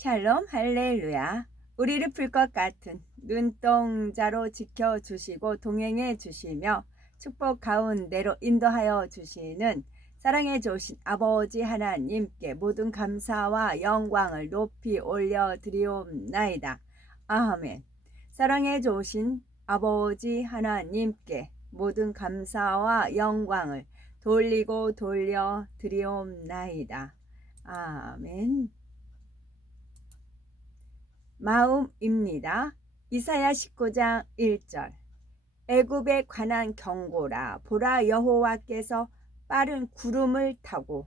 샬롬 할렐루야. 우리를 풀 것 같은 눈동자로 지켜주시고 동행해 주시며 축복 가운데로 인도하여 주시는 사랑해 주신 아버지 하나님께 모든 감사와 영광을 높이 올려드리옵나이다. 아멘. 사랑해 주신 아버지 하나님께 모든 감사와 영광을 돌리고 돌려드리옵나이다. 아멘. 마음입니다. 이사야 19장 1절. 애굽에 관한 경고라. 보라, 여호와께서 빠른 구름을 타고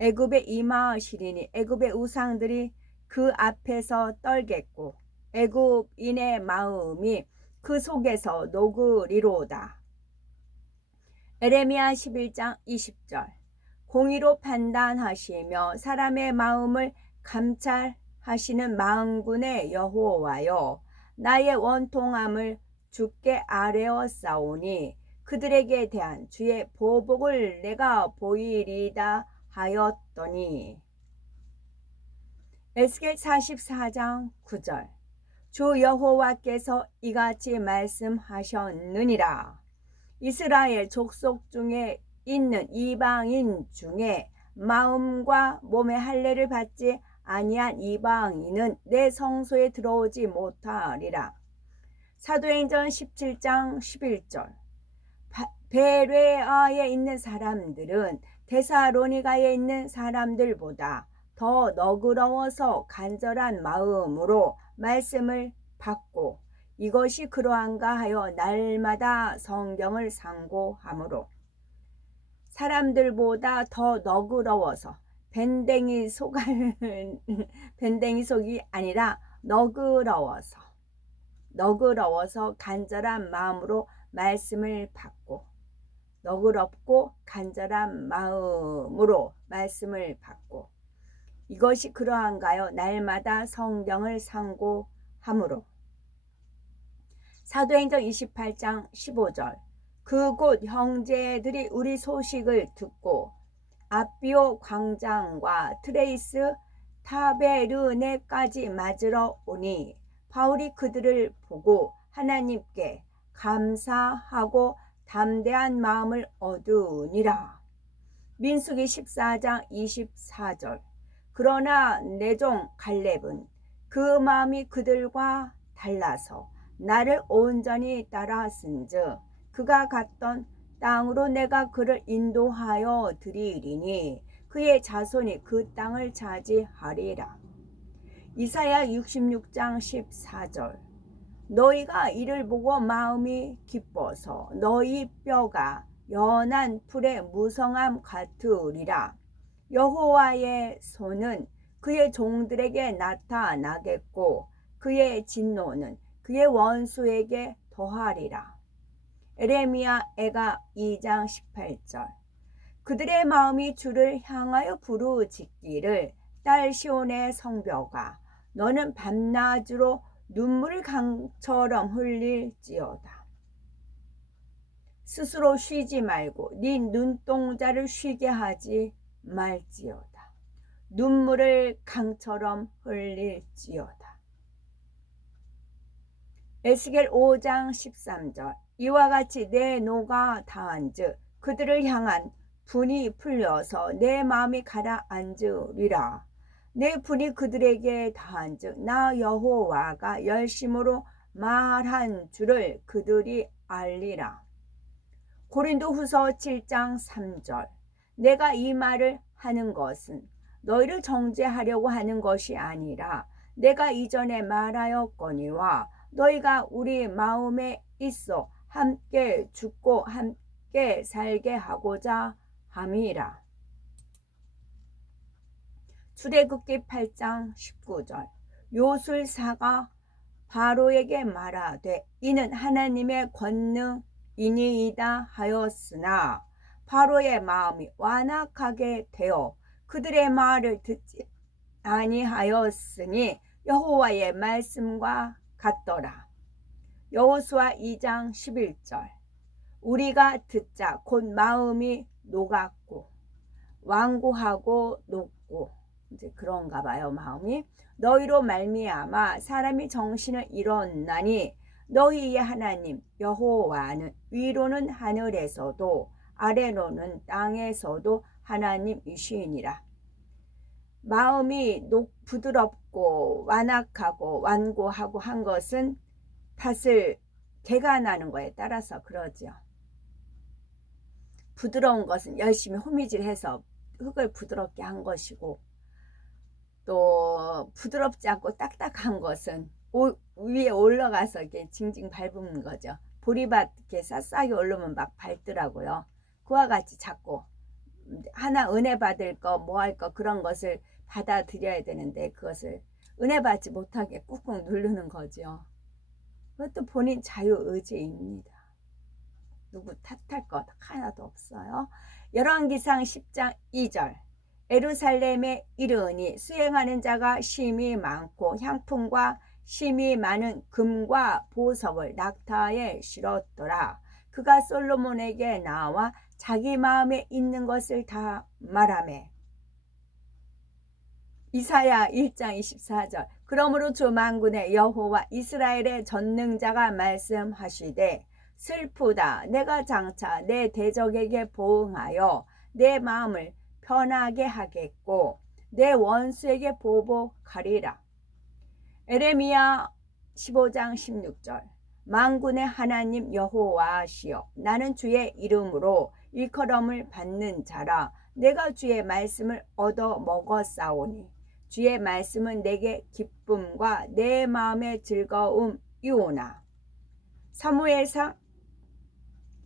애굽에 임하시리니 애굽의 우상들이 그 앞에서 떨겠고 애굽인의 마음이 그 속에서 녹으리로다. 에레미야 11장 20절. 공의로 판단하시며 사람의 마음을 감찰하시는 만군의 여호와여, 나의 원통함을 주께 아뢰었사오니 그들에게 대한 주의 보복을 내가 보이리다 하였더니. 에스겔 44장 9절. 주 여호와께서 이같이 말씀하셨느니라. 이스라엘 족속 중에 있는 이방인 중에 마음과 몸의 할례를 받지 아니한 이방인은 내 성소에 들어오지 못하리라. 사도행전 17장 11절. 베레아에 있는 사람들은 데살로니가에 있는 사람들보다 더 너그러워서 간절한 마음으로 말씀을 받고 이것이 그러한가 하여 날마다 성경을 상고하므로. 사람들보다 더 너그러워서 밴댕이 속이 아니라 너그러워서 간절한 마음으로 말씀을 받고, 너그럽고 간절한 마음으로 말씀을 받고 이것이 그러한가요? 날마다 성경을 상고하므로. 사도행전 28장 15절. 그곳 형제들이 우리 소식을 듣고 아비오 광장과 트레이스 타베르네까지 맞으러 오니 바울이 그들을 보고 하나님께 감사하고 담대한 마음을 얻으니라. 민수기 14장 24절. 그러나 내 종 갈렙은 그 마음이 그들과 달라서 나를 온전히 따랐은즉 그가 갔던 땅으로 내가 그를 인도하여 드리리니 그의 자손이 그 땅을 차지하리라. 이사야 66장 14절. 너희가 이를 보고 마음이 기뻐서 너희 뼈가 연한 풀의 무성함 같으리라. 여호와의 손은 그의 종들에게 나타나겠고 그의 진노는 그의 원수에게 더하리라. 에레미야 애가 2장 18절. 그들의 마음이 주를 향하여 부르짖기를 딸 시온의 성벽아, 너는 밤낮으로 눈물을 강처럼 흘릴지어다. 스스로 쉬지 말고 네 눈동자를 쉬게 하지 말지어다. 눈물을 강처럼 흘릴지어다. 에스겔 5장 13절. 이와 같이 내 노가 다한즉 그들을 향한 분이 풀려서 내 마음이 가라앉으리라. 내 분이 그들에게 다한즉 나 여호와가 열심으로 말한 줄을 그들이 알리라. 고린도후서 7장 3절. 내가 이 말을 하는 것은 너희를 정죄하려고 하는 것이 아니라 내가 이전에 말하였거니와 너희가 우리 마음에 있어 함께 죽고 함께 살게 하고자 함이라. 출애굽기 8장 19절. 요술사가 바로에게 말하되 이는 하나님의 권능이니이다 하였으나 바로의 마음이 완악하게 되어 그들의 말을 듣지 아니하였으니 여호와의 말씀과 같더라. 여호수아 2장 11절. 우리가 듣자 곧 마음이 녹았고 완고하고 녹고 이제 그런가 봐요, 마음이. 너희로 말미암아 사람이 정신을 잃었나니 너희의 하나님 여호와는 위로는 하늘에서도 아래로는 땅에서도 하나님이시니라. 마음이 부드럽고 완악하고 완고하고 한 것은 탓을 개가 나는 거에 따라서 그러죠. 부드러운 것은 열심히 호미질해서 흙을 부드럽게 한 것이고, 또 부드럽지 않고 딱딱한 것은 위에 올라가서 이렇게 징징 밟은 거죠. 보리밭 이렇게 싹싹이 오르면 막 밟더라고요. 그와 같이 자꾸 하나 은혜 받을 거 뭐 할 거 그런 것을 받아들여야 되는데 그것을 은혜 받지 못하게 꾹꾹 누르는 거죠. 그것도 본인 자유의지입니다. 누구 탓할 것 하나도 없어요. 열왕기상 10장 2절 예루살렘에 이르니 수행하는 자가 심히 많고 향품과 심히 많은 금과 보석을 낙타에 실었더라. 그가 솔로몬에게 나와 자기 마음에 있는 것을 다 말하매. 이사야 1장 24절 그러므로 주 만군의 여호와 이스라엘의 전능자가 말씀하시되 슬프다 내가 장차 내 대적에게 보응하여 내 마음을 편하게 하겠고 내 원수에게 보복하리라. 에레미야 15장 16절 만군의 하나님 여호와시여 나는 주의 이름으로 일컬음을 받는 자라. 내가 주의 말씀을 얻어 먹었사오니 주의 말씀은 내게 기쁨과 내 마음의 즐거움이오나. 사무엘상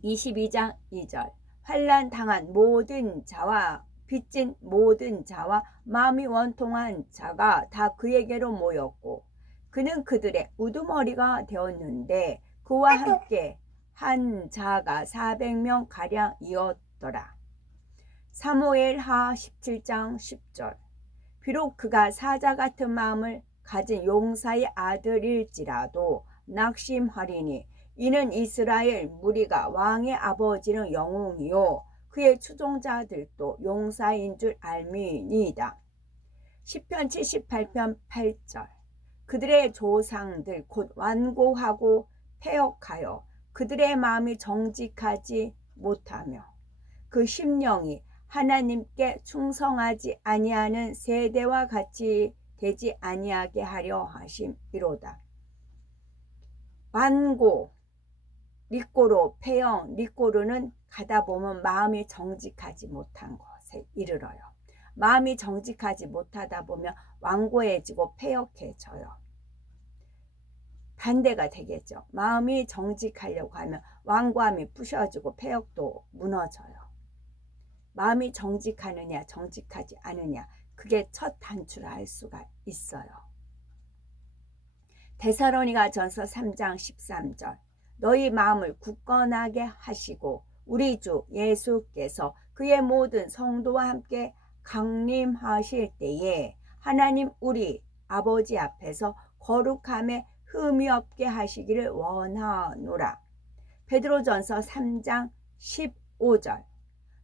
22장 2절 환난 당한 모든 자와 빚진 모든 자와 마음이 원통한 자가 다 그에게로 모였고 그는 그들의 우두머리가 되었는데 그와 함께 한 자가 400명 가량이었더라. 사무엘하 17장 10절 비록 그가 사자 같은 마음을 가진 용사의 아들일지라도 낙심하리니 이는 이스라엘 무리가 왕의 아버지는 영웅이요 그의 추종자들도 용사인 줄 알미니이다. 시편 78편 8절 그들의 조상들 곧 완고하고 패역하여 그들의 마음이 정직하지 못하며 그 심령이 하나님께 충성하지 아니하는 세대와 같이 되지 아니하게 하려 하심이로다. 완고, 리꼬로, 패영, 리꼬르는 가다 보면 마음이 정직하지 못한 것에 이르러요. 마음이 정직하지 못하다 보면 완고해지고 패역해져요. 반대가 되겠죠. 마음이 정직하려고 하면 완고함이 부셔지고 패역도 무너져요. 마음이 정직하느냐 정직하지 않느냐 그게 첫 단추라 할 수가 있어요. 데살로니가전서 3장 13절 너희 마음을 굳건하게 하시고 우리 주 예수께서 그의 모든 성도와 함께 강림하실 때에 하나님 우리 아버지 앞에서 거룩함에 흠이 없게 하시기를 원하노라. 베드로전서 3장 15절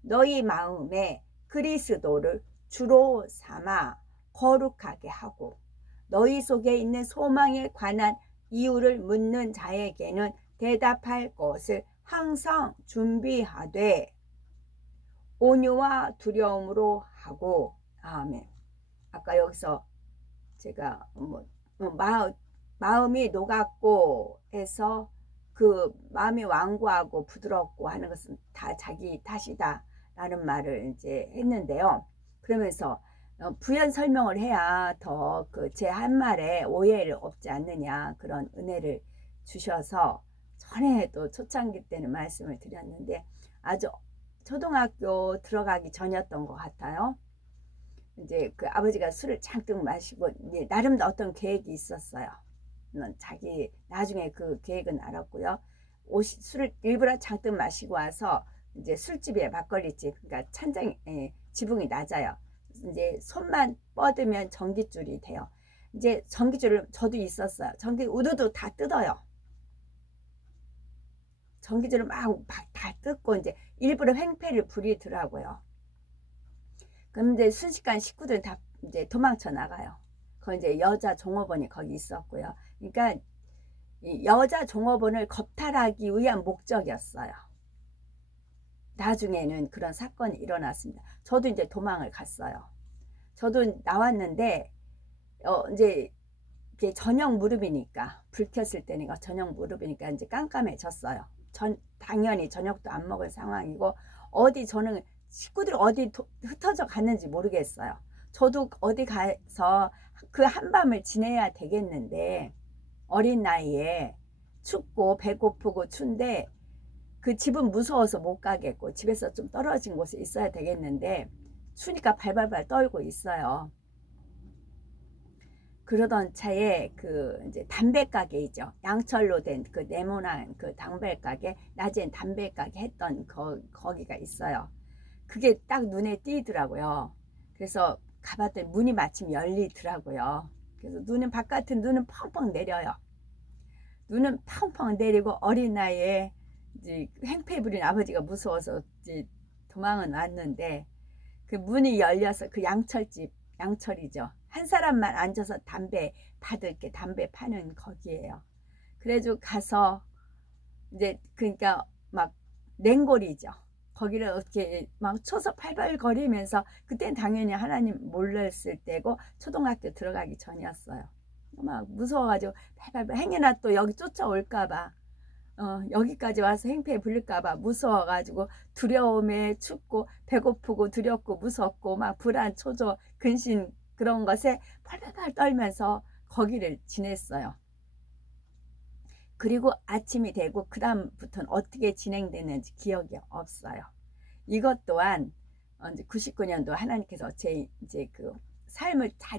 너희 마음에 그리스도를 주로 삼아 거룩하게 하고 너희 속에 있는 소망에 관한 이유를 묻는 자에게는 대답할 것을 항상 준비하되 온유와 두려움으로 하고. 아멘. 아까 여기서 제가 마음이 녹았고 해서 그 마음이 완고하고 부드럽고 하는 것은 다 자기 탓이다 라는 말을 이제 했는데요. 그러면서 부연 설명을 해야 더 그 제 한 말에 오해를 없지 않느냐 그런 은혜를 주셔서 전에도 초창기 때는 말씀을 드렸는데 아주 초등학교 들어가기 전이었던 것 같아요. 이제 그 아버지가 술을 잔뜩 마시고 이제 나름 어떤 계획이 있었어요. 자기 나중에 그 계획은 알았고요. 술을 일부러 잔뜩 마시고 와서 이제 술집에 막걸리집 그러니까 찬장 지붕이 낮아요. 이제 손만 뻗으면 전깃줄이 돼요. 이제 전깃줄을 저도 있었어요. 전기 우두두 다 뜯어요. 전기줄을 막 다 뜯고 이제 일부러 횡패를 부리더라고요. 그럼 이제 순식간 식구들 다 이제 도망쳐 나가요. 그 이제 여자 종업원이 거기 있었고요. 그러니까 이 여자 종업원을 겁탈하기 위한 목적이었어요. 나중에는 그런 사건이 일어났습니다. 저도 이제 도망을 갔어요. 저도 나왔는데 이제 저녁 무렵이니까, 불 켰을 때니까 저녁 무렵이니까 이제 깜깜해졌어요. 당연히 저녁도 안 먹을 상황이고, 어디 저는 식구들이 어디 흩어져 갔는지 모르겠어요. 저도 어디 가서 그 한밤을 지내야 되겠는데, 어린 나이에 춥고 배고프고 춘데 그 집은 무서워서 못 가겠고, 집에서 좀 떨어진 곳에 있어야 되겠는데 추니까 발발발 떨고 있어요. 그러던 차에 그 이제 담배 가게이죠. 양철로 된 그 네모난 그 담배 가게, 낮엔 담배 가게 했던 거기가 있어요. 그게 딱 눈에 띄더라고요. 그래서 가봤더니 문이 마침 열리더라고요. 그래서 바깥은 눈은 펑펑 내려요. 눈은 펑펑 내리고, 어린 나이에 이제 행패 부린 아버지가 무서워서 이제 도망은 왔는데, 그 문이 열려서 그 양철이죠. 한 사람만 앉아서 담배 받을 게 담배 파는 거기에요. 그래가지고 가서 이제 그러니까 막 냉골이죠. 거기를 어떻게 막 쳐서 팔팔거리면서, 그땐 당연히 하나님 몰랐을 때고 초등학교 들어가기 전이었어요. 막 무서워가지고 팔팔 행여나 또 여기 쫓아올까봐, 여기까지 와서 행패에 불릴까봐 무서워가지고, 두려움에 춥고 배고프고 두렵고 무섭고 막 불안 초조 근심 그런 것에 팔팔팔 떨면서 거기를 지냈어요. 그리고 아침이 되고 그 다음부터는 어떻게 진행되는지 기억이 없어요. 이것 또한 이제 99년도 하나님께서 제 이제 그 삶을 다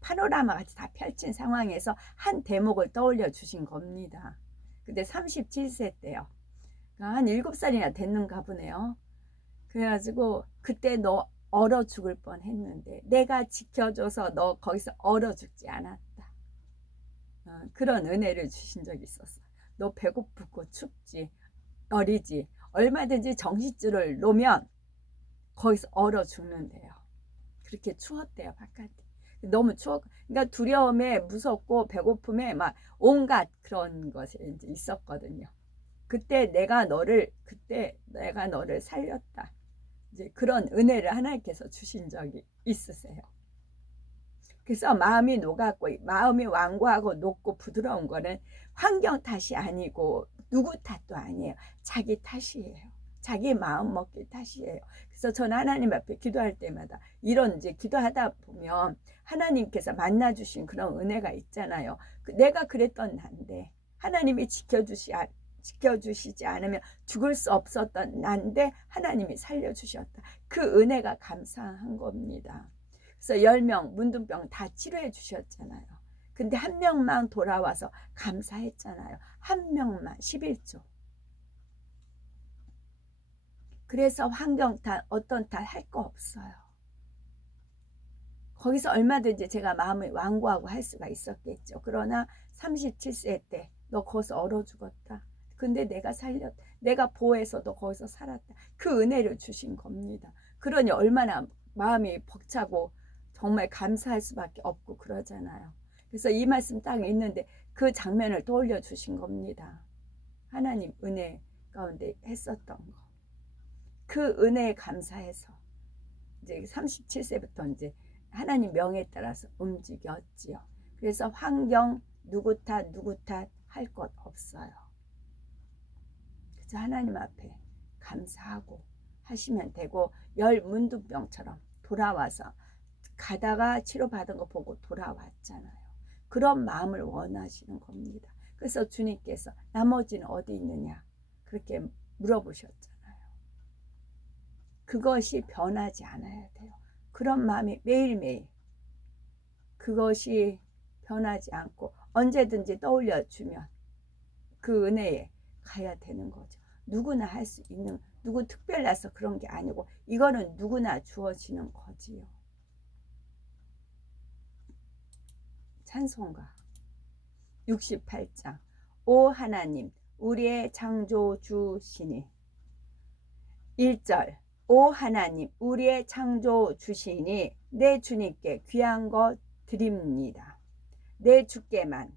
파노라마 같이 다 펼친 상황에서 한 대목을 떠올려 주신 겁니다. 그때 37세 때요. 한 7살이나 됐는가 보네요. 그래가지고 그때 너 얼어 죽을 뻔 했는데 내가 지켜줘서 너 거기서 얼어 죽지 않았다. 그런 은혜를 주신 적이 있었어. 너 배고프고 춥지, 어리지, 얼마든지 정신줄을 놓으면 거기서 얼어 죽는데요. 그렇게 추웠대요, 바깥이. 너무 추워. 그러니까 두려움에 무섭고 배고픔에 막 온갖 그런 것이 이제 있었거든요. 그때 내가 너를 살렸다. 이제 그런 은혜를 하나님께서 주신 적이 있으세요. 그래서 마음이 녹았고, 마음이 완고하고 녹고 부드러운 거는 환경 탓이 아니고 누구 탓도 아니에요. 자기 탓이에요. 자기 마음 먹기 탓이에요. 그래서 저는 하나님 앞에 기도할 때마다 이런 이제 기도하다 보면 하나님께서 만나주신 그런 은혜가 있잖아요. 내가 그랬던 난데 하나님이 지켜주시지 않으면 죽을 수 없었던 난데 하나님이 살려주셨다. 그 은혜가 감사한 겁니다. 그래서 10명 문둥병 다 치료해 주셨잖아요. 근데 한 명만 돌아와서 감사했잖아요. 한 명만 11조. 그래서 환경 탓, 어떤 탓 할 거 없어요. 거기서 얼마든지 제가 마음을 완고하고 할 수가 있었겠죠. 그러나 37세 때 너 거기서 얼어 죽었다. 근데 내가 보호해서 너 거기서 살았다. 그 은혜를 주신 겁니다. 그러니 얼마나 마음이 벅차고 정말 감사할 수밖에 없고 그러잖아요. 그래서 이 말씀 딱 있는데 그 장면을 떠올려 주신 겁니다. 하나님 은혜 가운데 했었던 거. 그 은혜에 감사해서 이제 37세부터 이제 하나님 명에 따라서 움직였지요. 그래서 환경 누구 탓 할 것 없어요. 그래서 하나님 앞에 감사하고 하시면 되고, 열 문둥병처럼 돌아와서 가다가 치료받은 거 보고 돌아왔잖아요. 그런 마음을 원하시는 겁니다. 그래서 주님께서 나머지는 어디 있느냐 그렇게 물어보셨잖아요. 그것이 변하지 않아야 돼요. 그런 마음이 매일매일, 그것이 변하지 않고 언제든지 떠올려주면 그 은혜에 가야 되는 거죠. 누구나 할 수 있는, 누구 특별해서 그런 게 아니고 이거는 누구나 주어지는 거지요. 찬송가 68장. 오 하나님 우리의 창조주시니. 1절. 오 하나님 우리의 창조 주시니 내 주님께 귀한 것 드립니다. 내 주께만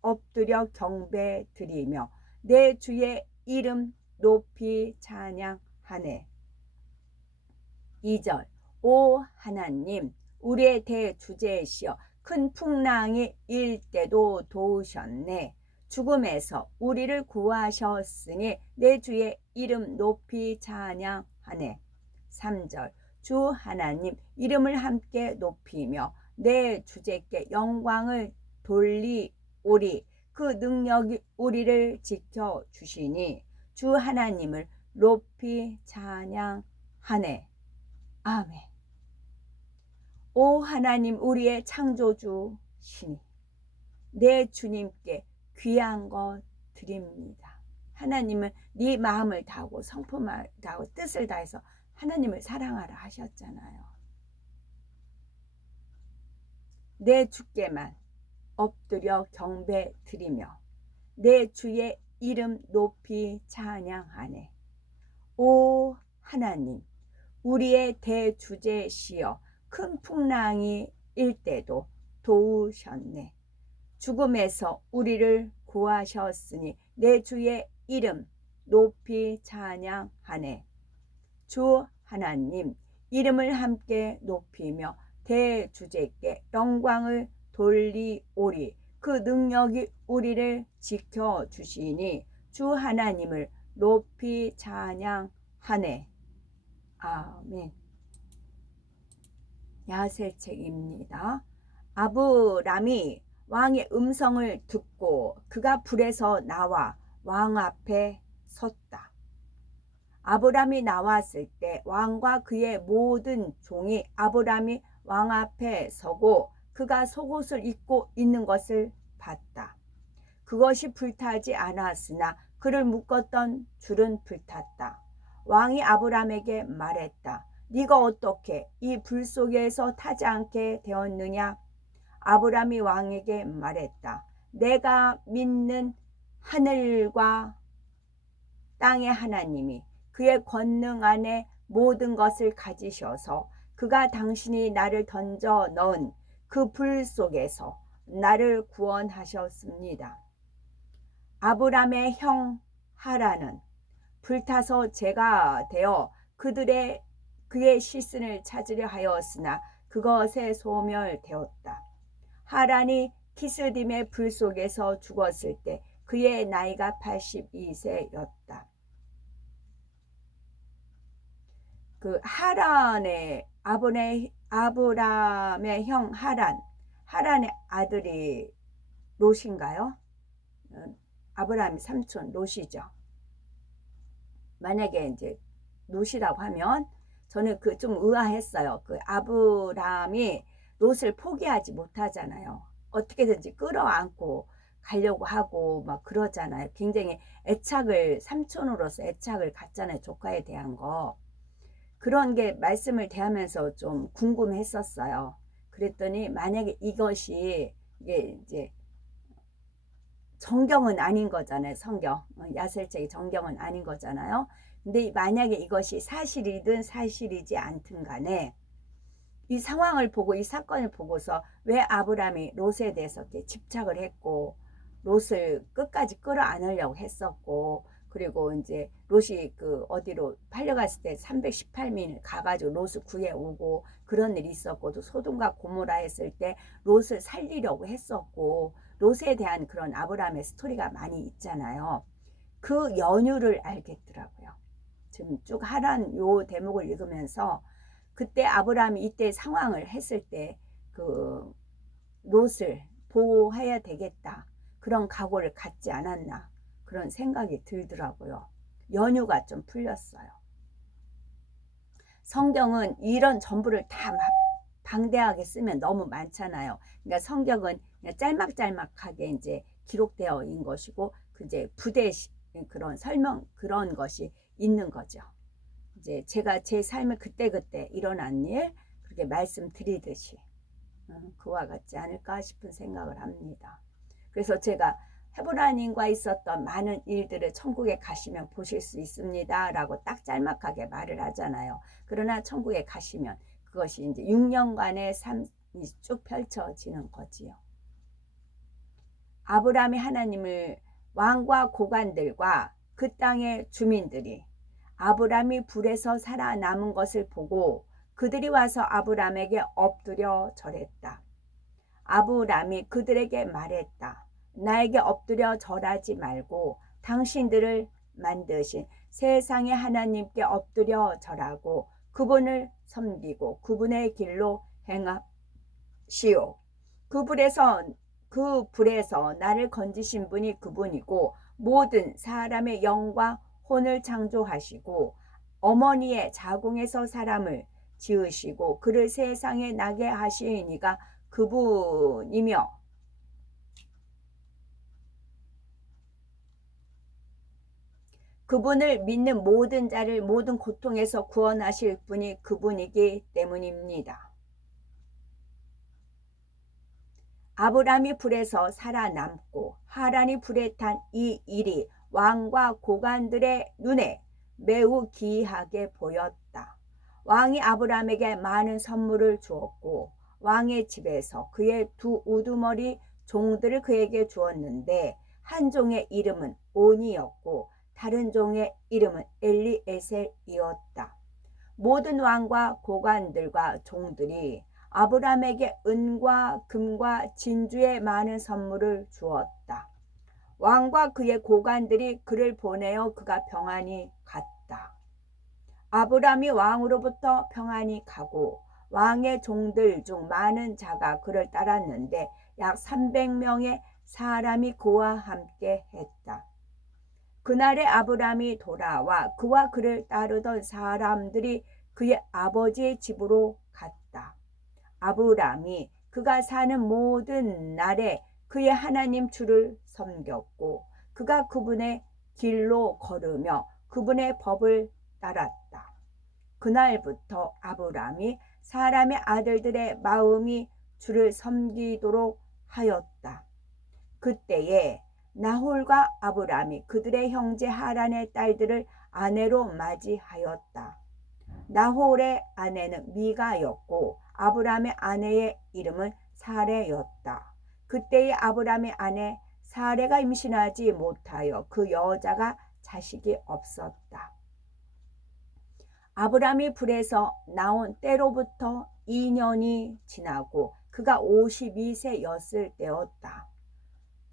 엎드려 경배 드리며 내 주의 이름 높이 찬양하네. 2절 오 하나님 우리의 대주제시여 큰 풍랑이 일 때도 도우셨네. 죽음에서 우리를 구하셨으니 내 주의 이름 높이 찬양하네. 3절 주 하나님 이름을 함께 높이며 내 주제께 영광을 돌리오리. 그 능력이 우리를 지켜주시니 주 하나님을 높이 찬양하네. 아멘. 오 하나님 우리의 창조주시니 내 주님께 귀한 것 드립니다. 하나님은 네 마음을 다하고 성품을 다하고 뜻을 다해서 하나님을 사랑하라 하셨잖아요. 내 주께만 엎드려 경배 드리며 내 주의 이름 높이 찬양하네. 오 하나님 우리의 대주제시여 큰 풍랑이 일 때도 도우셨네. 죽음에서 우리를 구하셨으니 내 주의 이름 높이 찬양하네. 주 하나님 이름을 함께 높이며 대주제께 영광을 돌리오리. 그 능력이 우리를 지켜주시니 주 하나님을 높이 찬양하네. 아멘. 야셀책입니다. 아브람이 왕의 음성을 듣고 그가 불에서 나와 왕 앞에 섰다. 아브람이 나왔을 때 왕과 그의 모든 종이 아브람이 왕 앞에 서고 그가 속옷을 입고 있는 것을 봤다. 그것이 불타지 않았으나 그를 묶었던 줄은 불탔다. 왕이 아브람에게 말했다. 네가 어떻게 이 불 속에서 타지 않게 되었느냐? 아브람이 왕에게 말했다. 내가 믿는 하늘과 땅의 하나님이 그의 권능 안에 모든 것을 가지셔서 그가 당신이 나를 던져 넣은 그 불 속에서 나를 구원하셨습니다. 아브람의 형 하란은 불타서 죄가 되어 그의 시신을 찾으려 하였으나 그것에 소멸되었다. 하란이 키스딤의 불 속에서 죽었을 때 그의 나이가 82세였다. 그 하란의 아브람의 형 하란의 아들이 롯인가요? 아브람의 삼촌 롯이죠. 만약에 이제 롯이라고 하면 저는 그 좀 의아했어요. 그 아브람이 롯을 포기하지 못하잖아요. 어떻게든지 끌어안고 가려고 하고 막 그러잖아요. 굉장히 삼촌으로서 애착을 갖잖아요. 조카에 대한 거. 그런 게 말씀을 대하면서 좀 궁금했었어요. 그랬더니 만약에 이게 이제 정경은 아닌 거잖아요. 성경. 야설책이 정경은 아닌 거잖아요. 근데 만약에 이것이 사실이든 사실이지 않든 간에 이 상황을 보고 이 사건을 보고서 왜 아브람이 롯에 대해서 이렇게 집착을 했고 롯을 끝까지 끌어안으려고 했었고 그리고 이제 롯이 그 어디로 팔려갔을 때 318민 가가지고 롯을 구해오고 그런 일이 있었고 또 소돔과 고모라 했을 때 롯을 살리려고 했었고 롯에 대한 그런 아브라함의 스토리가 많이 있잖아요. 그 연유를 알겠더라고요. 지금 쭉 하란 요 대목을 읽으면서 그때 아브라함이 이때 상황을 했을 때 그 롯을 보호해야 되겠다. 그런 각오를 갖지 않았나. 그런 생각이 들더라고요. 연유가 좀 풀렸어요. 성경은 이런 전부를 다 방대하게 쓰면 너무 많잖아요. 그러니까 성경은 그냥 짤막짤막하게 이제 기록되어 있는 것이고, 이제 부대 그런 설명 그런 것이 있는 거죠. 이제 제가 제 삶을 그때그때 일어난 일 그렇게 말씀드리듯이 그와 같지 않을까 싶은 생각을 합니다. 그래서 제가 헤브라님과 있었던 많은 일들을 천국에 가시면 보실 수 있습니다 라고 딱 짤막하게 말을 하잖아요. 그러나 천국에 가시면 그것이 이제 6년간의 삶이 쭉 펼쳐지는 거지요. 아브라함이 하나님을 왕과 고관들과 그 땅의 주민들이 아브라함이 불에서 살아남은 것을 보고 그들이 와서 아브라함에게 엎드려 절했다. 아브라함이 그들에게 말했다. 나에게 엎드려 절하지 말고 당신들을 만드신 세상의 하나님께 엎드려 절하고 그분을 섬기고 그분의 길로 행하시오. 그 불에서 나를 건지신 분이 그분이고 모든 사람의 영과 혼을 창조하시고 어머니의 자궁에서 사람을 지으시고 그를 세상에 나게 하시니가 그분이며 그분을 믿는 모든 자를 모든 고통에서 구원하실 분이 그분이기 때문입니다. 아브라함이 불에서 살아남고 하란이 불에 탄 이 일이 왕과 고관들의 눈에 매우 기이하게 보였다. 왕이 아브라함에게 많은 선물을 주었고 왕의 집에서 그의 두 우두머리 종들을 그에게 주었는데 한 종의 이름은 온이었고 다른 종의 이름은 엘리에셀이었다. 모든 왕과 고관들과 종들이 아브라함에게 은과 금과 진주의 많은 선물을 주었다. 왕과 그의 고관들이 그를 보내어 그가 평안히 갔다. 아브라함이 왕으로부터 평안히 가고 왕의 종들 중 많은 자가 그를 따랐는데 약 300명의 사람이 그와 함께 했다. 그날에 아브라함이 돌아와 그와 그를 따르던 사람들이 그의 아버지의 집으로 갔다. 아브라함이 그가 사는 모든 날에 그의 하나님 주를 섬겼고 그가 그분의 길로 걸으며 그분의 법을 따랐다. 그날부터 아브라함이 사람의 아들들의 마음이 주를 섬기도록 하였다. 그때에 나홀과 아브라함이 그들의 형제 하란의 딸들을 아내로 맞이하였다. 나홀의 아내는 미가였고 아브라함의 아내의 이름은 사레였다. 그때의 아브라함의 아내 사레가 임신하지 못하여 그 여자가 자식이 없었다. 아브라함이 불에서 나온 때로부터 2년이 지나고 그가 52세였을 때였다.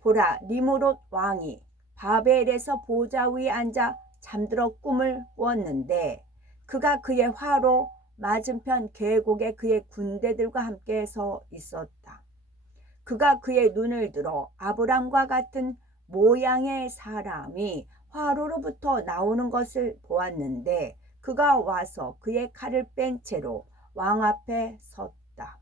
보라, 니므롯 왕이 바벨에서 보좌 위에 앉아 잠들어 꿈을 꾸었는데 그가 그의 화로 맞은편 계곡에 그의 군대들과 함께 서 있었다. 그가 그의 눈을 들어 아브람과 같은 모양의 사람이 화로로부터 나오는 것을 보았는데 그가 와서 그의 칼을 뺀 채로 왕 앞에 섰다.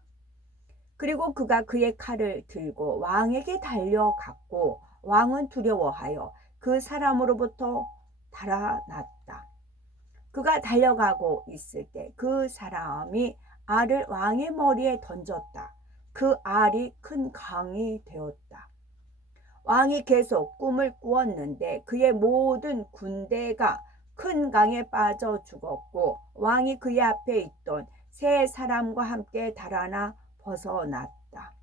그리고 그가 그의 칼을 들고 왕에게 달려갔고 왕은 두려워하여 그 사람으로부터 달아났다. 그가 달려가고 있을 때 그 사람이 알을 왕의 머리에 던졌다. 그 알이 큰 강이 되었다. 왕이 계속 꿈을 꾸었는데 그의 모든 군대가 큰 강에 빠져 죽었고 왕이 그의 앞에 있던 세 사람과 함께 달아나 벗어났다.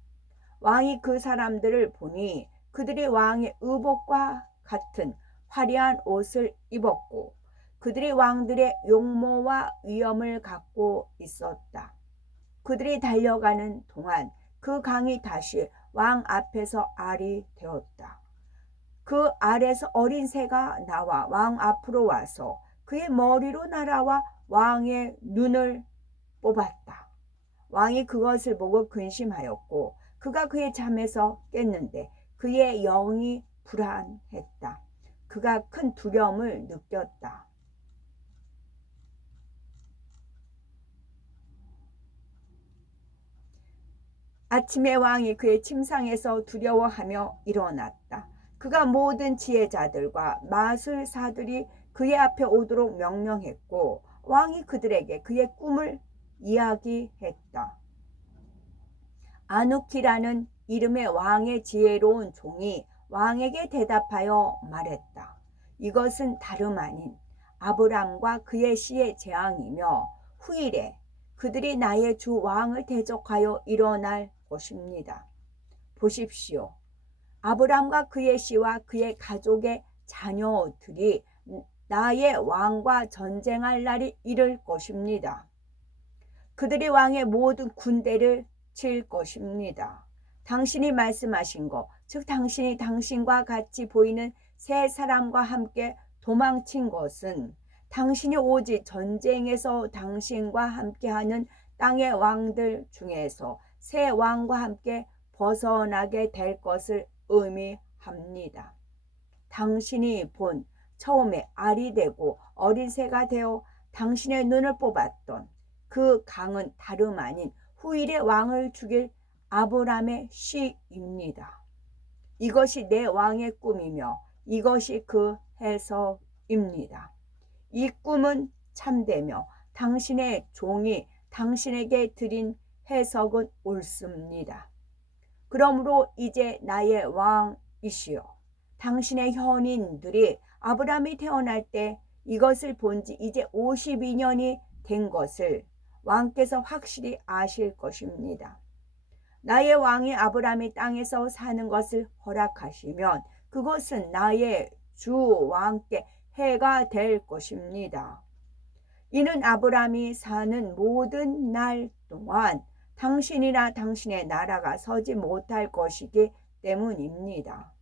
왕이 그 사람들을 보니 그들이 왕의 의복과 같은 화려한 옷을 입었고 그들이 왕들의 용모와 위엄을 갖고 있었다. 그들이 달려가는 동안 그 강이 다시 왕 앞에서 알이 되었다. 그 알에서 어린 새가 나와 왕 앞으로 와서 그의 머리로 날아와 왕의 눈을 뽑았다. 왕이 그것을 보고 근심하였고 그가 그의 잠에서 깼는데 그의 영이 불안했다. 그가 큰 두려움을 느꼈다. 아침에 왕이 그의 침상에서 두려워하며 일어났다. 그가 모든 지혜자들과 마술사들이 그의 앞에 오도록 명령했고 왕이 그들에게 그의 꿈을 이야기했다. 아누키라는 이름의 왕의 지혜로운 종이 왕에게 대답하여 말했다. 이것은 다름 아닌 아브람과 그의 씨의 재앙이며 후일에 그들이 나의 주 왕을 대적하여 일어날 것입니다. 보십시오. 아브람과 그의 씨와 그의 가족의 자녀들이 나의 왕과 전쟁할 날이 이를 것입니다. 그들이 왕의 모든 군대를 칠 것입니다. 당신이 말씀하신 것, 즉 당신이 당신과 같이 보이는 세 사람과 함께 도망친 것은 당신이 오직 전쟁에서 당신과 함께하는 땅의 왕들 중에서 세 왕과 함께 벗어나게 될 것을 의미합니다. 당신이 본 처음에 알이 되고 어린 새가 되어 당신의 눈을 뽑았던 그 강은 다름 아닌 후일의 왕을 죽일 아브람의 시입니다. 이것이 내 왕의 꿈이며 이것이 그 해석입니다. 이 꿈은 참되며 당신의 종이 당신에게 드린 해석은 옳습니다. 그러므로 이제 나의 왕이시여, 당신의 현인들이 아브람이 태어날 때 이것을 본 지 이제 52년이 된 것을 왕께서 확실히 아실 것입니다. 나의 왕이 아브람이 땅에서 사는 것을 허락하시면 그것은 나의 주 왕께 해가 될 것입니다. 이는 아브람이 사는 모든 날 동안 당신이나 당신의 나라가 서지 못할 것이기 때문입니다.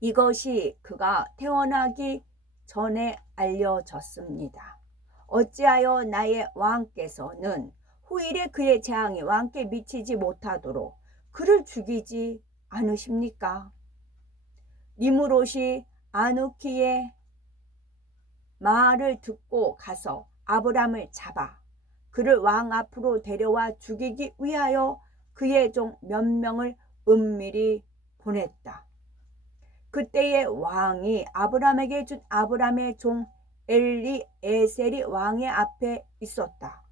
이것이 그가 태어나기 전에 알려졌습니다. 어찌하여 나의 왕께서는 후일에 그의 재앙이 왕께 미치지 못하도록 그를 죽이지 않으십니까? 니므롯이 아누키의 말을 듣고 가서 아브람을 잡아 그를 왕 앞으로 데려와 죽이기 위하여 그의 종 몇 명을 은밀히 보냈다. 그때의 왕이 아브람에게 준 아브람의 종 엘리에셀이 왕의 앞에 있었다.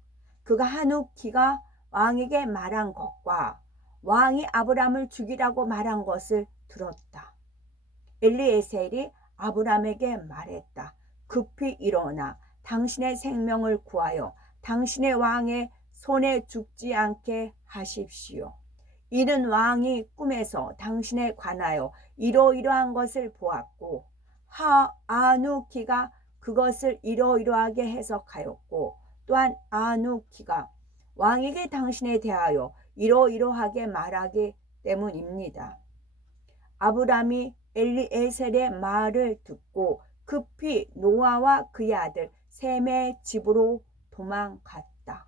그가 하누키가 왕에게 말한 것과 왕이 아브람을 죽이라고 말한 것을 들었다. 엘리에셀이 아브람에게 말했다. 급히 일어나 당신의 생명을 구하여 당신의 왕의 손에 죽지 않게 하십시오. 이는 왕이 꿈에서 당신에 관하여 이러이러한 것을 보았고 아누키가 그것을 이러이러하게 해석하였고 또한 아누키가 왕에게 당신에 대하여 이러이러하게 말하기 때문입니다. 아브람이 엘리에셀의 말을 듣고 급히 노아와 그의 아들 셈의 집으로 도망갔다.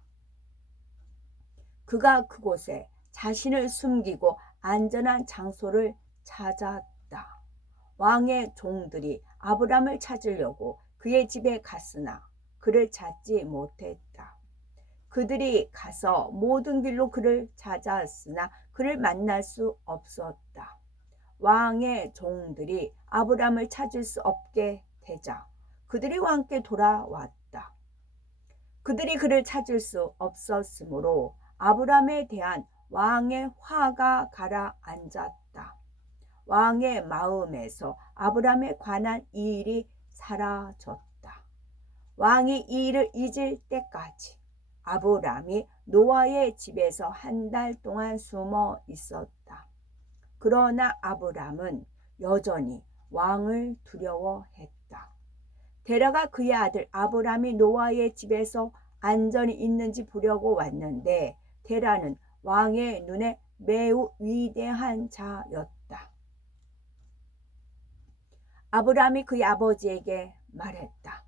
그가 그곳에 자신을 숨기고 안전한 장소를 찾았다. 왕의 종들이 아브람을 찾으려고 그의 집에 갔으나 그를 찾지 못했다. 그들이 가서 모든 길로 그를 찾았으나 그를 만날 수 없었다. 왕의 종들이 아브람을 찾을 수 없게 되자 그들이 왕께 돌아왔다. 그들이 그를 찾을 수 없었으므로 아브람에 대한 왕의 화가 가라앉았다. 왕의 마음에서 아브람에 관한 이 일이 사라졌다. 왕이 이 일을 잊을 때까지 아브람이 노아의 집에서 한 달 동안 숨어 있었다. 그러나 아브람은 여전히 왕을 두려워했다. 데라가 그의 아들 아브람이 노아의 집에서 안전히 있는지 보려고 왔는데 데라는 왕의 눈에 매우 위대한 자였다. 아브람이 그의 아버지에게 말했다.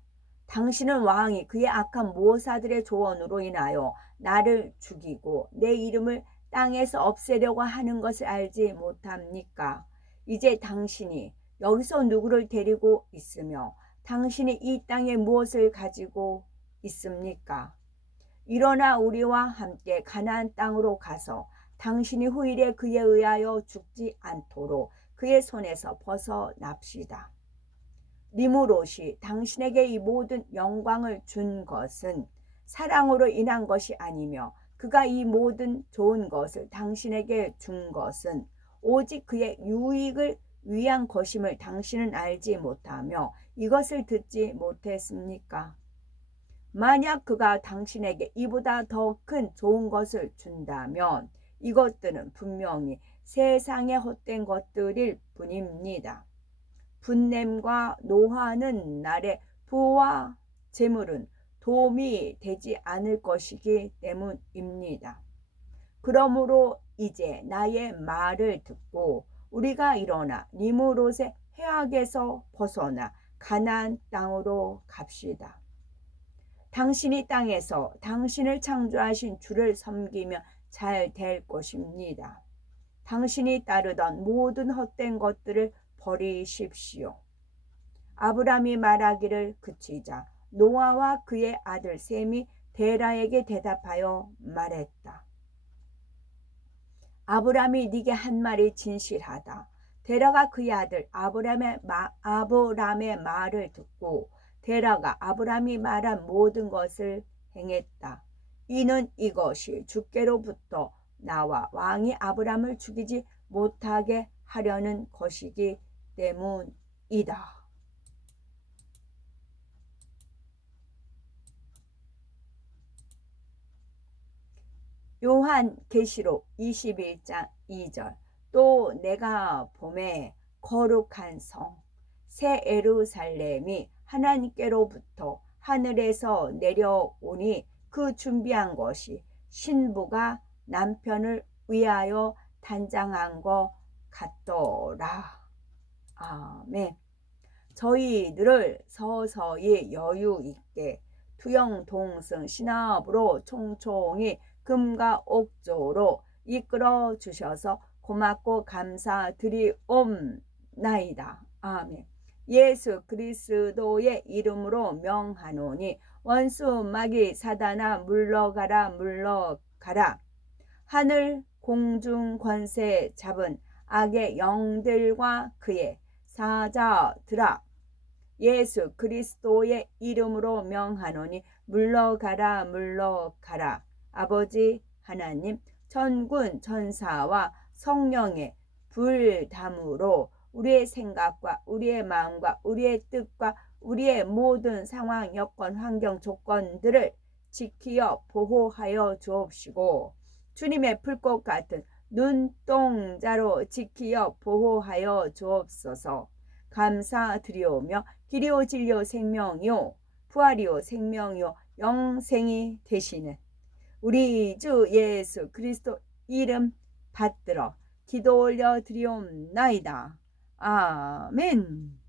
당신은 왕이 그의 악한 모사들의 조언으로 인하여 나를 죽이고 내 이름을 땅에서 없애려고 하는 것을 알지 못합니까? 이제 당신이 여기서 누구를 데리고 있으며 당신이 이 땅에 무엇을 가지고 있습니까? 일어나 우리와 함께 가나안 땅으로 가서 당신이 후일에 그에 의하여 죽지 않도록 그의 손에서 벗어납시다. 니므롯이 당신에게 이 모든 영광을 준 것은 사랑으로 인한 것이 아니며 그가 이 모든 좋은 것을 당신에게 준 것은 오직 그의 유익을 위한 것임을 당신은 알지 못하며 이것을 듣지 못했습니까? 만약 그가 당신에게 이보다 더 큰 좋은 것을 준다면 이것들은 분명히 세상의 헛된 것들일 뿐입니다. 분냄과 노하는 날의 부와 재물은 도움이 되지 않을 것이기 때문입니다. 그러므로 이제 나의 말을 듣고 우리가 일어나 니무롯의 해악에서 벗어나 가나안 땅으로 갑시다. 당신이 땅에서 당신을 창조하신 주를 섬기면 잘 될 것입니다. 당신이 따르던 모든 헛된 것들을 버리십시오. 아브람이 말하기를 그치자 노아와 그의 아들 셈이 데라에게 대답하여 말했다. 아브람이 네게 한 말이 진실하다. 데라가 그의 아들 아브람의 말을 듣고 데라가 아브람이 말한 모든 것을 행했다. 이는 이것이 주께로부터 나와 왕이 아브람을 죽이지 못하게 하려는 것이기 때문이다. 요한계시록 21장 2절. 또 내가 봄에 거룩한 성 새 예루살렘이 하나님께로부터 하늘에서 내려오니 그 준비한 것이 신부가 남편을 위하여 단장한 것 같더라. 아멘. 저희들을 서서히 여유 있게 투영 동승 신압으로 총총히 금과 옥조로 이끌어 주셔서 고맙고 감사드리옵나이다. 아멘. 예수 그리스도의 이름으로 명하노니 원수 마귀 사단아 물러가라 물러가라. 하늘 공중 권세 잡은 악의 영들과 그의 사자들아 예수 그리스도의 이름으로 명하노니 물러가라 물러가라. 아버지 하나님 천군 천사와 성령의 불담으로 우리의 생각과 우리의 마음과 우리의 뜻과 우리의 모든 상황 여건 환경 조건들을 지키어 보호하여 주옵시고 주님의 불꽃 같은 눈동자로 지키어 보호하여 주옵소서. 감사드리오며 길이요 진리요 생명이요 부활이요 생명이요 영생이 되시는 우리 주 예수 그리스도 이름 받들어 기도 올려 드리옵나이다. 아멘.